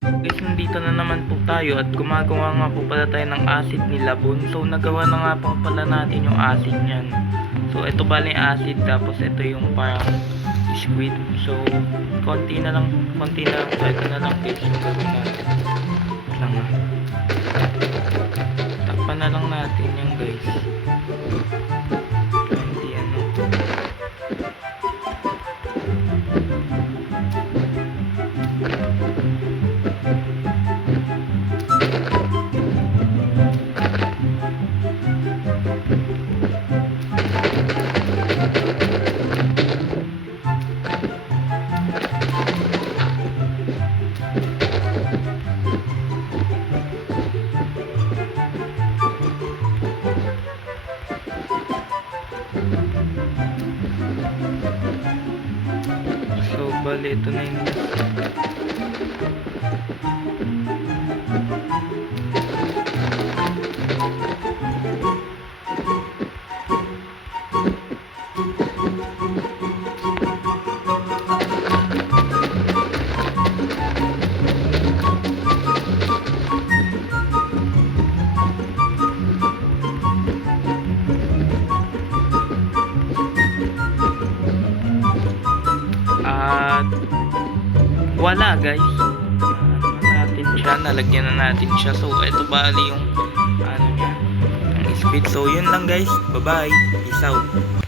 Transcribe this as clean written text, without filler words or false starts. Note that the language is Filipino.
Guys, nandito na naman po tayo at gumagawa nga po pala tayo ng acid ni Labon. So nagawa na nga po pala natin yung acid niyan. So ito bali acid, tapos ito yung parang squid. So konti na lang. So ito na lang guys yung gawin natin. Lang nga. Takpan na lang natin yung guys. Hindi ano. So bali ito na yung at wala guys. Natin siya, nalagyan na natin siya. So ito bali yung ano niya, yung speed. So yun lang guys, bye bye, peace out.